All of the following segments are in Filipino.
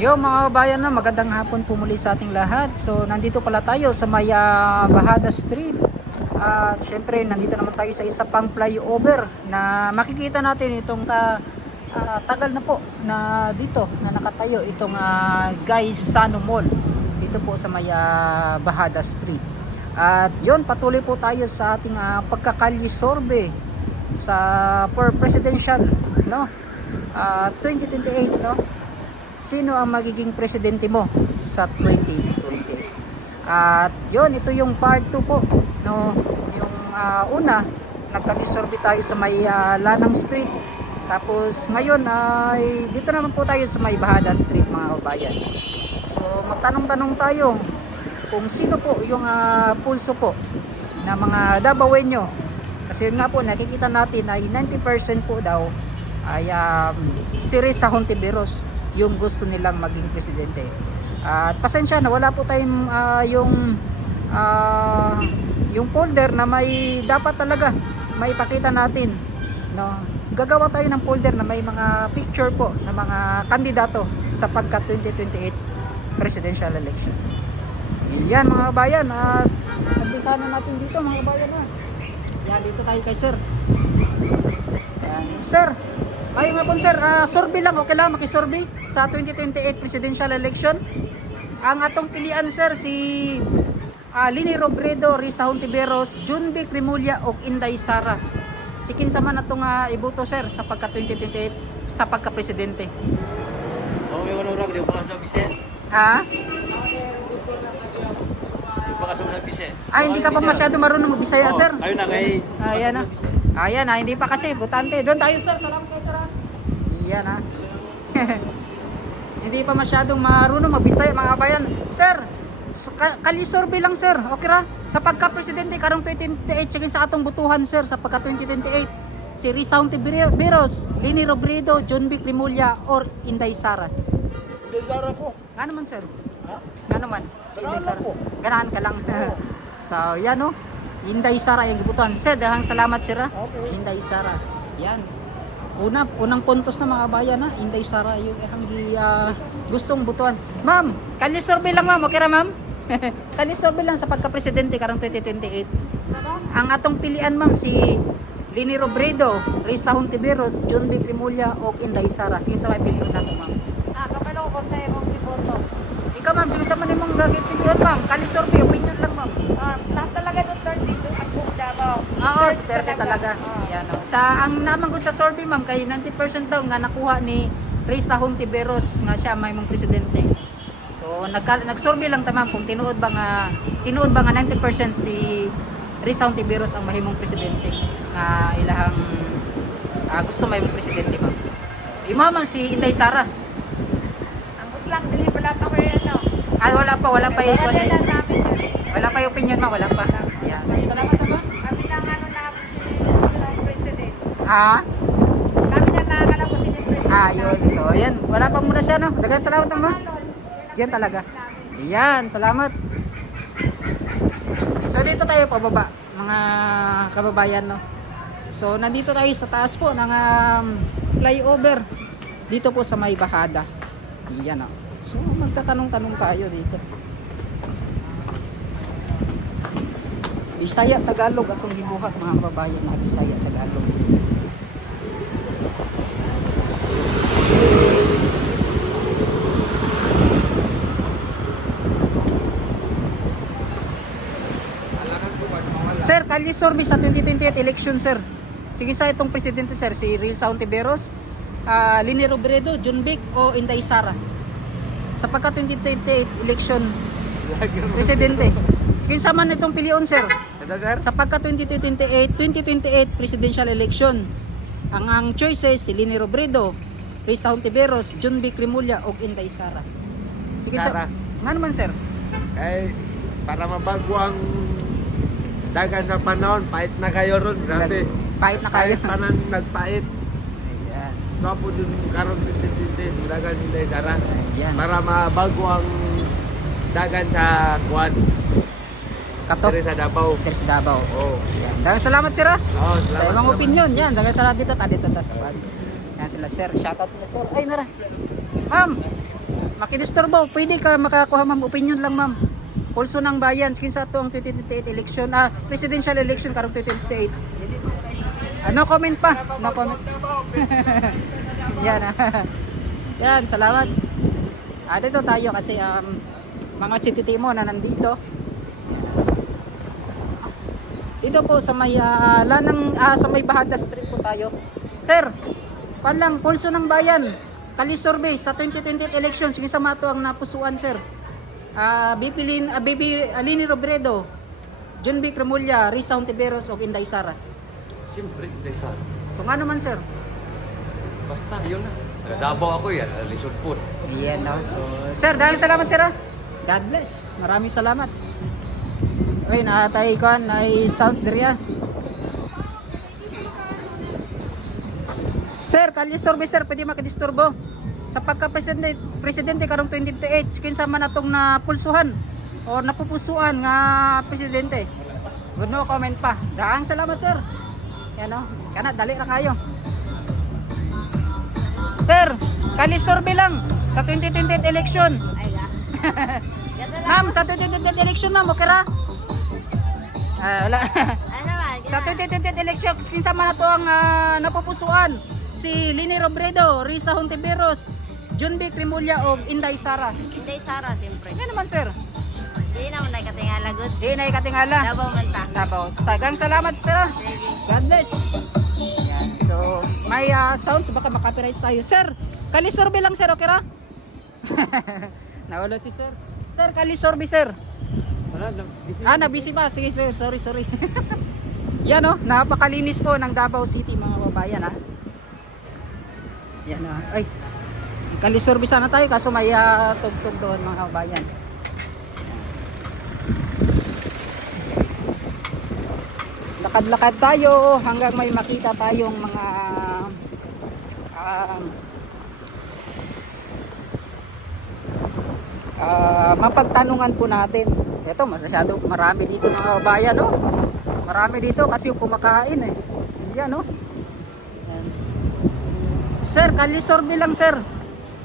Yo mga kabayan, na magandang hapon po muli sa ating lahat. So nandito pala tayo sa may Bahada Street. At syempre nandito naman tayo sa isa pang flyover na makikita natin itong tagal na po na dito na nakatayo itong Guys Sano Mall dito po sa may Bahada Street. At yon, patuloy po tayo sa ating pagkakalye survey sa for presidential, no? 2028, no? Sino ang magiging presidente mo sa 2020? At yon, ito yung part 2 po, no? Yung una, nagkalisorbe tayo sa may Lanang Street. Tapos ngayon ay dito naman po tayo sa may Bahada Street, mga kabayan. So magtanong-tanong tayo kung sino po yung pulso po na mga Dabawenyo. Kasi yun nga po, nakikita natin ay 90% po daw ay si Risa Hontiveros yung gusto nilang maging presidente. At pasensya na, wala po tayong yung folder na may dapat talaga may ipakita natin, no? Gagawa tayo ng folder na may mga picture po ng mga kandidato sa pagka 2028 presidential election. Yan mga kabayan, at umpisa na natin dito mga kabayan. Yan, dito tayo kay sir. Yan. Sir, ayun nga po sir, survey lang, okay lang makisurvey sa 2028 presidential election. Ang atong pilian sir, si Leni Robredo, Risa Hontiveros, Junvic Rimulya o Inday Sara. Si kinsa man atong iboto sir sa pagka 2028 sa pagka presidente. Oh, may wala di ko sa bisen. Ha? Di pa kaso na bisen. Hindi ka pa masyado marunong magbisaya sir. Ayun na kay. Ayan na. Ayan na, hindi pa kasi butante. Doon tayo sir, salamat kayo sir. Iyan ha. Hindi pa masyadong marunong magbisaya mga kabayan. Sir, kalisorbe lang sir, okay ra? Sa pagka-presidente karong 2028, sige sa atong butuhan sir sa pagka-2028. Si Risa Hontiveros, Leni Robredo, Junvic Rimulya or Inday Sara. Inday Sara po. Nga naman sir? Ha? Nga naman? Si Inday Sara. po. Ganahan ka lang. So yan o. Inday Sara yung gibutuhan. Sir, dahang salamat sir ha. Okay. Inday Sara. Yan. Unang puntos na mga bayan ha. Inday Sara yung gustong butuhan. Ma'am, kalisorbe lang ma'am. Okay ra ma'am? Kalisorbe lang sa pagka-presidente karong 2028. Ang atong pilian ma'am si Leni Robredo, Risa Hontiveros, Junvic Rimulya o Inday Sara. Sige sa may pilihan nato ma'am. Kapalo ko sa imong iboto. Ikaw ma'am, sige sa man imong gagawin pilihan ma'am. Kalisorbe, opinion lang ma'am. Lahat talaga Duterte doon at buong Davao. Oo, Duterte talaga. Yan, no. Sa ang naman ko sa survey ma'am kay 90% daw nga nakuha ni Risa Hontiveros nga siya may mong presidente. So nag-survey lang ta ma'am kung tinuod ba nga 90% si Risa Hontiveros ang mahimong presidente nga ilahang gusto may mong presidente ma'am. Imo ma'am si Inday Sara. Ang butlang dili wala pa ko ano. Wala pa yung Wala na sa amin. wala pa yung opinion ma'am, wala pa. Yan. Salamat naman. Kami lang ano na si president. Kami na nakakala ko si president. Yun. So, yan. Wala pa muna siya, no? Dagang salamat naman. Yan talaga. Yan, salamat. So, dito tayo pababa, mga kababayan, no? So, nandito tayo sa taas po ng flyover. Dito po sa may Bahada. Yan, no? So, magtatanong-tanong tayo dito. Bisaya, Tagalog atong gibuhat, mga kababayan, na Bisaya, Tagalog. Sir, kalisorbe sa 2028 election, sir. Sige sa itong presidente, sir, si Risa Hontiveros, Leni Robredo, Junvic o Inday Sara. Sa pagka 2028 election, presidente. Sige sa man itong pilion, sir. Sa pagka 2028 presidential election, ang choices si Leni Robredo, Risa Hontiveros, Junvic Rimulya o Inday Sara. Sige Sara. Nga naman, sir. Ay, para mabago ang dagan sa panahon, pait na kayo ron, grabe. Pahit na kayo. Pait pa nang nagpait. Ayan. Kapo dun karon tindi dagan Inday Sara. Ayan. Para mabago ang dagan sa kuwan. Katok. Diri sa Davao. Sa Davao. Oo. Ayan. Dagang salamat, sir ha. Oh, Sa imong opinion, yan. Dagang salamat dito. Tadi ta sa pan. Yan sila, sir. Shoutout na, sir. Ay, nara. Ma'am. makidisturbo, pwede ka makakuha ma'am, opinion lang ma'am. Pulso ng bayan, kinsa to ang 2028 election, presidential election karong 2028. No comment pa, no comment. Yan Yan, salamat. Dito tayo kasi mga city timo na nandito. Dito po sa may sa may Bahada Street po tayo. Sir, pan lang pulso ng bayan. Kali survey sa 2028 elections, yung sa mato ang napusuan, sir. BP Lini Robredo, John B. Cremulya, Risa Hontiveros o Inday Sara. Siyempre, hindi sa. So nga naman, sir. Basta, yun na. Davao ako yan, lisod po. Yan no. So, sir, dahil salamat, sir. God bless. Maraming salamat. Okay, naatay ko ay sounds diriya. Sir, kalye survey sir, pwede makidisturbo. Sa pagka-presidente karong 2028, kinsa man atong napulsuhan o napupusuan nga presidente. Good no comment pa. Daang salamat sir. Yan no. Kana dali ra kayo. Sir, kalye survey lang sa 2028 election. Ay ga. Ma'am, sa 2028 election ma'am, okay ra? Wala. Ano ba? Sa 2028 election, kinsa man ato ang napupusuan? Si Lini Robredo, Risa Hontiveros, John B. Cremulya o Inday Sara. Inday Sara, siyempre. Yan naman sir. Di naman na katingala good. Di na ikatingala. Davao man ta. Davao. Sagang salamat sir. God bless. Yan. So, may sounds baka makapiright tayo. Sir, kali survey lang sir, okay ra? Nawala si sir. Sir, kali survey sir. Wala, Nabisi pa. Sige sir, sorry. Yan o, napakalinis po ng Davao City mga babayan ha. Yan o. Ay, kalisurvey sana tayo kaso may tugtog doon mga kabayan. Lakad-lakad tayo hanggang may makita tayong mga mapagtanungan po natin. Ito, masyado marami dito mga kabayan, no? Marami dito kasi yung kumakain eh. Yan, no? Yan. Sir, kalisurvey lang, sir.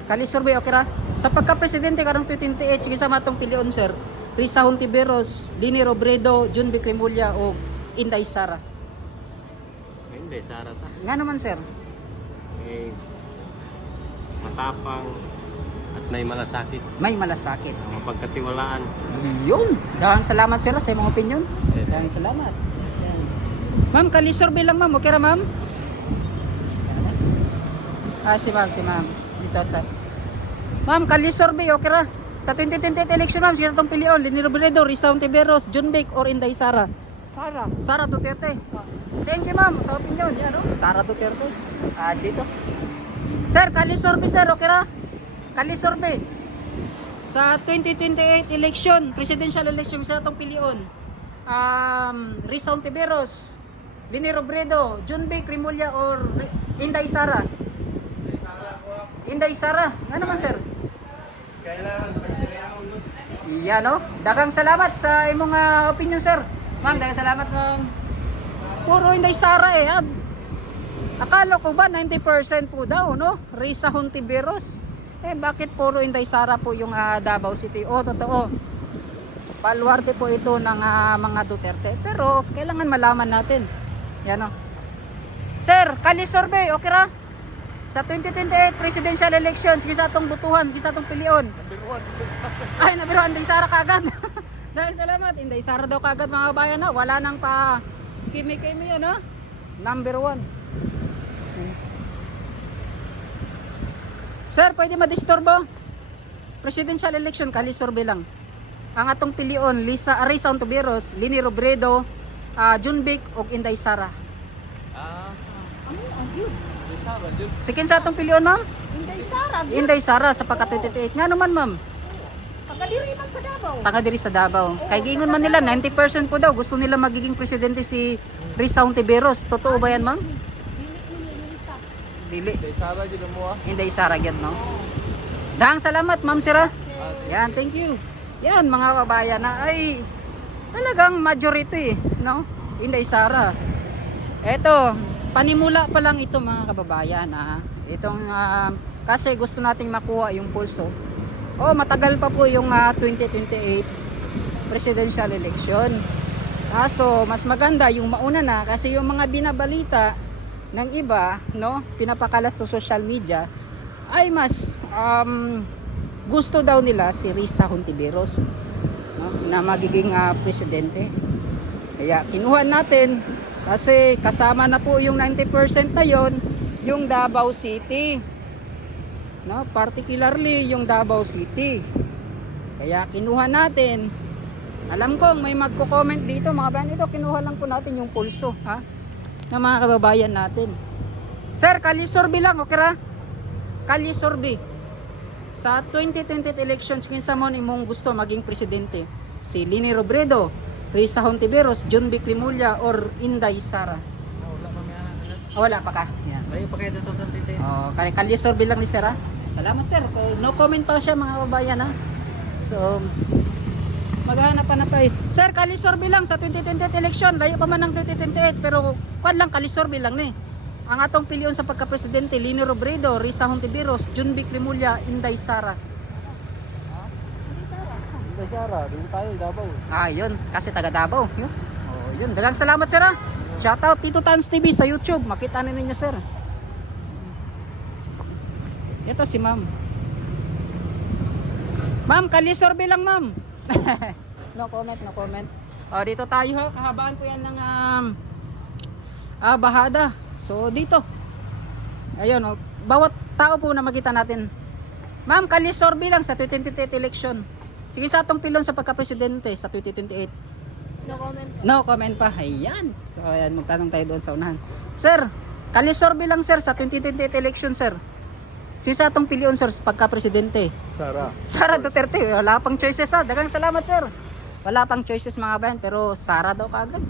Kalisurvey, okay ra? Sa pagka-presidente karong 2028, sige sa matong pilion, sir. Risa Hontiveros, Lini Robredo, John B. Cremulya o Inday Sara. Hindi, Sara ta. Nga naman, sir. Eh, matapang at may malasakit. May malasakit. Mapagkatiwalaan. Yun. Dahang salamat, sir, sa imong opinion. Dahang salamat. Yan. Ma'am, kalisurvey lang, ma'am. Okay ra, ma'am? Si ma'am. Dito sa... Ma'am, kalisurvey, okay ra? Sa 2028 election, ma'am, sige sa itong pilion. Lini Robredo, Risa Hontiveros, John Beck, or Inday Sara? Sara Duterte. Thank you, ma'am, sa opinion. Yan, no? Sara Duterte. Dito. Sir, kalisurvey, sir, okay ra? Kalisurvey. Sa 2028 election, presidential election, sa itong pilion. Risa Hontiveros, Lini Robredo, John Beck, Cremulya, or Inday Sara? Inday Sara. Nga naman, sir? Iya, no? Dagang salamat sa imong opinion, sir. Ma'am, dagang salamat, ma'am. Puro Inday Sara eh. Akala ko ba 90% po daw, no? Risa Hontiveros. Bakit puro Inday Sara po yung Davao City? Totoo. Baluarte po ito ng mga Duterte. Pero kailangan malaman natin. Yan, no? Sir, kali survey, okay ra? Sa 2028 presidential election, sige sa atong butuhan, sige sa atong pilion. Nabiruan, Inday Sara kagad. Dahil salamat, Inday Sara daw kagad mga kabayan, no? Wala nang pa kimi-kimi yun, no? Number 1. Sir, pwede madisturbo? Presidential election, kali survey lang. Ang atong pilion, Risa Hontiveros, Lini Robredo, John Beck o Inday Sara. Sikin sa atong pilion, ma'am? Inday Sara. Inday Sara sa pagka-28. Nga naman, ma'am? Taga-diri man sa Davao. Taga diri sa Davao. Kay giingon man nila 90% po daw gusto nila magiging presidente si Risa Hontiveros. Totoo ba yan, ma'am? Dili. Hindi, Sara, dito mo Inday Sara gyud, no? Dahang salamat, ma'am sira. Yan, thank you. Yan mga kabayan na ay talagang majority, no? Inday Sara. Eto, panimula pa lang ito mga kababayan, Itong kasi gusto nating makuha yung pulso Oh, matagal pa po yung 2028 presidential election. Kaso mas maganda yung mauna na kasi yung mga binabalita ng iba, no, pinapakalas sa social media ay mas gusto daw nila si Risa Hontiveros, no, na magiging presidente. Kaya kinuha natin kasi kasama na po yung 90% na yon, yung Davao City. No, particularly yung Davao City. Kaya kinuha natin. Alam ko may magko-comment dito, mga bayan, ito kinuha lang po natin yung pulso, ha, ng mga kababayan natin. Sir, kalisorbi lang, okay ra? Kalisorbi. Sa 2028 elections, kinsa mo nimong gusto maging presidente? Si Lini Robredo, Risa Hontiveros, John Vic Rimulya, or Inday Sara? Wala pa ka. Yan. Layo pa kayo dito sa titi. Oh, kalisorbi lang ni Sir, ha? Salamat, sir. So, no comment pa siya, mga kababayan, ha? So, maghanap pa na pa eh. Sir, kalisorbi lang sa 2028 election. Layo pa man ng 2028 pero kwan lang, kalisorbi lang ni. Ang atong piliyon sa pagka-presidente, Lini Robredo, Risa Hontiveros, John Vic Rimulya, Inday Sara. Inday Sara, dito tayo, Davao. Yun, kasi taga Davao. Yun. Oh, yun. Dagang salamat, sir. Shout out Tito Tans TV sa YouTube. Makita na ninyo, sir. Ito si ma'am. Ma'am, kalisorbi lang, ma'am. No comment, no comment. Dito tayo, ha. Kahabaan ko yan ng bahada. So dito. Ayun, bawat tao po na makita natin. Ma'am, kalisorbi lang sa 2028 election. Sige, sa atong pilon sa pagka-presidente sa 2028. No comment. No comment pa. Ayan. So ayan, magtanong tayo doon sa unahan. Sir, kalisorbi lang, sir, sa 2028 election, sir. Sige, sa atong pilion, sir, sa pagka-presidente. Sara Duterte. Wala pang choices, ha. Dagang salamat, sir. Wala pang choices, mga bayan, pero Sara daw kaagad.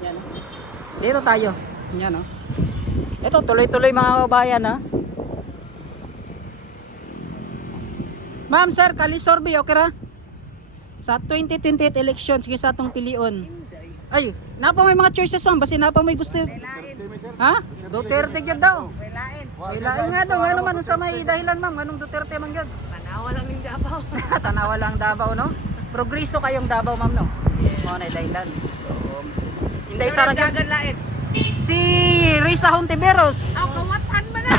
Yan. Dito tayo. Yan, oh. Ito, tuloy-tuloy, mga kabayan, ha. Ma'am, sir, kalisorbi, okay ra? Sa 2028 election, sige, sa atong pilion. Ay, napa may mga choices, ma'am. Basta napa may gusto. Ha? Duterte yun daw. Kailangan nga daw, ano man sa may dahilan, ma'am, anong Duterte man yun? Tanawa lang ng Davao. Tanawa lang Davao, no? Progreso kayong Davao, ma'am, no? Mga na dahilan. So, Inday Sara yun. Dagan lain. Si Risa Hontiveros. Kawatan man na.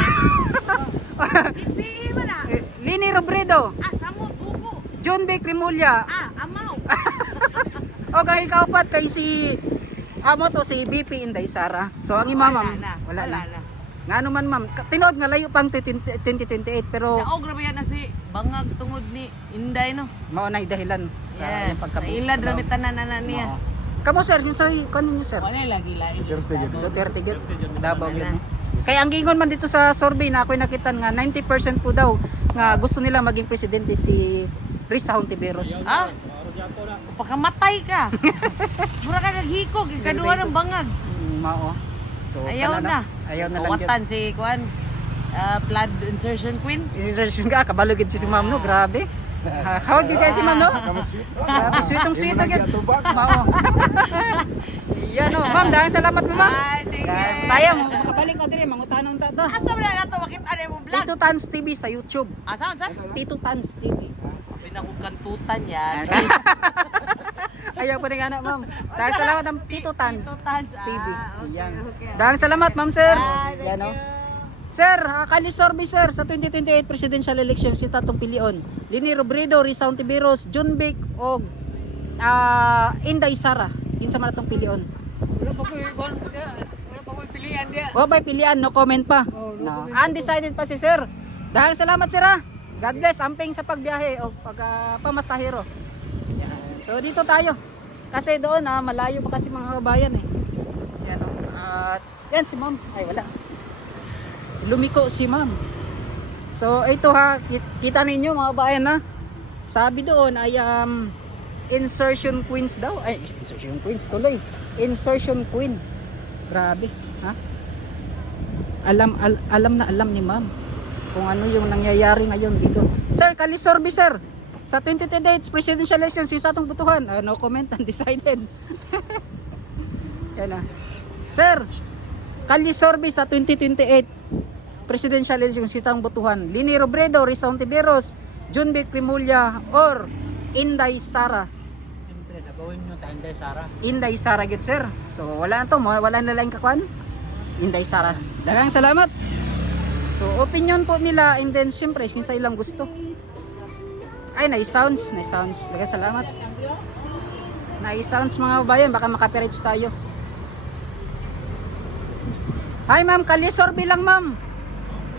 Ipihi man na. Lini Robredo. Samo buko. John Vic Rimulya. Amaw. O kay kaupat kay si amo to si BP Inday Sara. So ang ima, ma'am, wala na. Nga naman, ma'am, tinood nga layo pang 2028 pero Daog grabe yan na si bangag tungod ni Inday no. mao nay dahilan sa iyang Yes. pagkabuo. Ila drami tanan na niya. Oo. Kamo, sir, yung sa kanin niyo, sir. Wala lagi lain. Duterte gyud. Davao gyud. Kaya ang gingon man dito sa survey na ako'y nakitan nga 90% po daw nga gusto nila maging presidente si Risa Hontiveros. Pagkamatay ka. Mura ka naghikog, ikaduha ng bangag. Mao. So Ayaw kana na. Ayaw na lang gyud. Kawatan si Kuan. Blood insertion queen. Isisyon ka kabalo gid si ma'am, no, grabe. Hawag gid kay si ma'am, no? Grabe, sweetong gid. Mao. Yan, no. Ma'am, dahil salamat mo, ma'am. Ay, sige. Sayang, makabalik ka dire, mangutanong ta to. Asa na nato makita mo vlog? Tito Tans TV sa YouTube. Asa sa? Tito Tans TV. Pinakukantutan yan. Ayaw po rin nga na, ma'am. Dahil salamat ang Tito Tans Tito Tans, TV. okay, Yan. okay. Dahil salamat, ma'am, sir. Thank Yan, no. you. Sir, kalisorbi, sir, sa 2028 presidential election si tatong pilion. Lini Robredo, Risa Hontiveros, John Vic o Inday Sara. Kinsa man atong pilion. Wala pa ko pilihan dia. O may pilian, no comment pa. No. Undecided pa si sir. Dahil salamat, sir, ha. God bless, amping sa pagbiyahe o pamasahero. Yan. So dito tayo. Kasi doon, malayo pa kasi mga kabayan, eh. Yan, o. At yan si ma'am. Ay, wala. Lumiko si ma'am. So ito, ha, kita ninyo mga kabayan, ha. Sabi doon ay insertion queens daw. Ay, insertion queens tuloy. Insertion queen. Grabe, ha? Alam na alam ni ma'am kung ano yung nangyayari ngayon dito. Sir, kalisorbi, sir. Sa 2028 presidential election, sa atong butuhan. No comment, undecided. Yan, ha. Sir, kalisorbi sa 2028 presidential election, sa atong butuhan. Lini Robredo, Risa Hontiveros, John Vic Rimulya or Inday Sara? Siyempre, nagawin nyo tayo Inday Sara. Inday Sara gid sir. So wala na to, wala na lang kakwan. Inday Sara. Daghang salamat. So opinion po nila and then syempre kinsa ilang gusto. Ay nice sounds. Daghang salamat. Nice sounds mga bayan, baka maka-perage tayo. Hi ma'am, Kalisor bilang ma'am.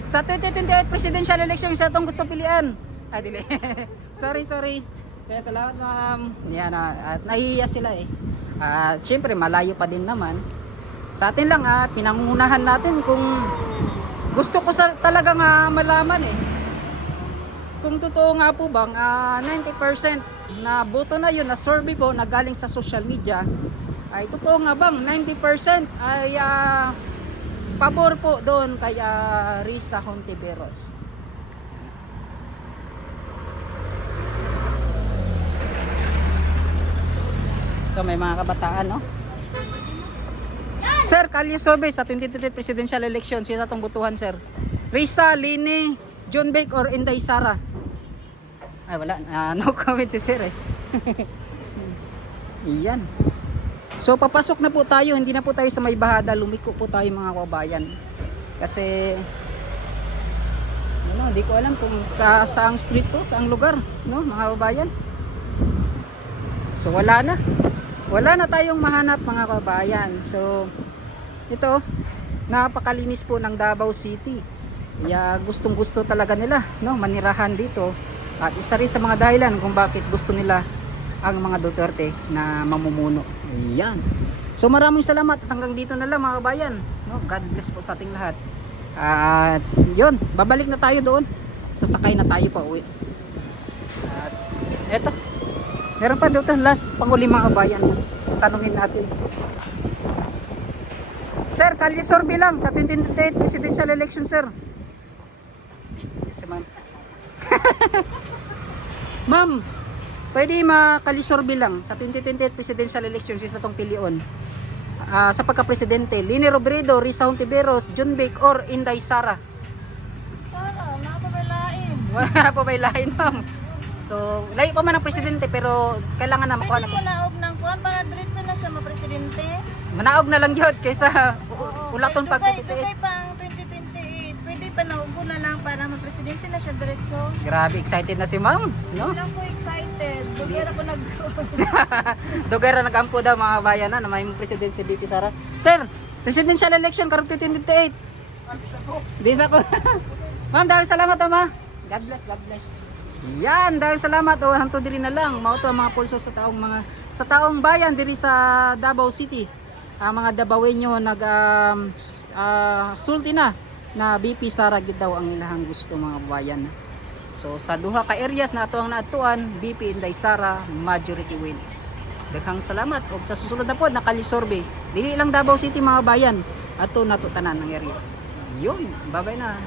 Sa 2028 presidential election sa itong gusto pilian. Ah, dili. sorry. Kaya salamat ma'am. Yan, at nahihiya sila eh. At syempre malayo pa din naman. Sa atin lang pinangungunahan natin kung gusto ko talagang malaman eh. Kung totoo nga po bang 90% na boto na yun na survey po na galing sa social media ay totoo nga bang 90% ay pabor po doon kay Risa Hontiveros. Ito may mga kabataan, no? Sir, Kalye Sobe sa 2023 presidential election, sino sa itong butuhan, sir? Risa, Lini, John Vic or Inday Sara? Ay wala, no comment si sir eh. Iyan. So papasok na po tayo, hindi na po tayo sa may bahada, lumiko po tayo mga kabayan. Kasi ano, hindi ko alam kung saang street po, saang lugar, no, mga kabayan. So wala na tayong mahanap mga kabayan. So ito, napakalinis po ng Davao City. Kaya gustong gusto talaga nila, no, manirahan dito. At isa rin sa mga dahilan kung bakit gusto nila ang mga Duterte na mamumuno. Ayan. So maraming salamat at hanggang dito na lang mga kabayan. No, God bless po sa ating lahat. At yun, babalik na tayo doon. Sasakay na tayo pa uwi. At eto, meron pa dito last panguli mga kabayan. Tanungin natin. Sir, Kalye Sorbe lang sa 2028 presidential election, sir. Yes, ma'am. Ma'am, pwede makalisorbe lang sa 2028 presidential election sa itong pilion. Sa pagka-presidente, Lini Robredo, Risa Hontiveros, John Vic or Inday Sara? Sara, napabalain. Wala po ba ilahin, ma'am? So, layo pa man ang presidente pero kailangan na makuha na. Pwede mo naog ng kuwan para diretso na siya mapresidente. Manaog na lang yun kaysa ulaton pag Dugay 2028. pang 2028. Pwede pa naog na lang para mapresidente na siya diretso. Grabe, excited na si ma'am, no? Hindi lang ko excited. Dugay ako nag Dugay ra nagampo daw mga bayan na may president si BP Sara. Sir, presidential election karong 2028. Di sa ko. Ma'am, dahil salamat ma. God bless, God bless. Yan, dahil salamat hanto diri na lang mao to ang mga pulso sa taong bayan diri sa Davao City. Mga Davaoenyo sulti na BP Sara gid daw ang ilahang gusto mga bayan. So sa duha ka areas na ato ang naatuan, BP Inday Sara majority wins. Daghang salamat og sa susunod na pod nakalisorbe. Dili lang Davao City mga bayan, ato nato tanan ang area. Yun, bye-bye na.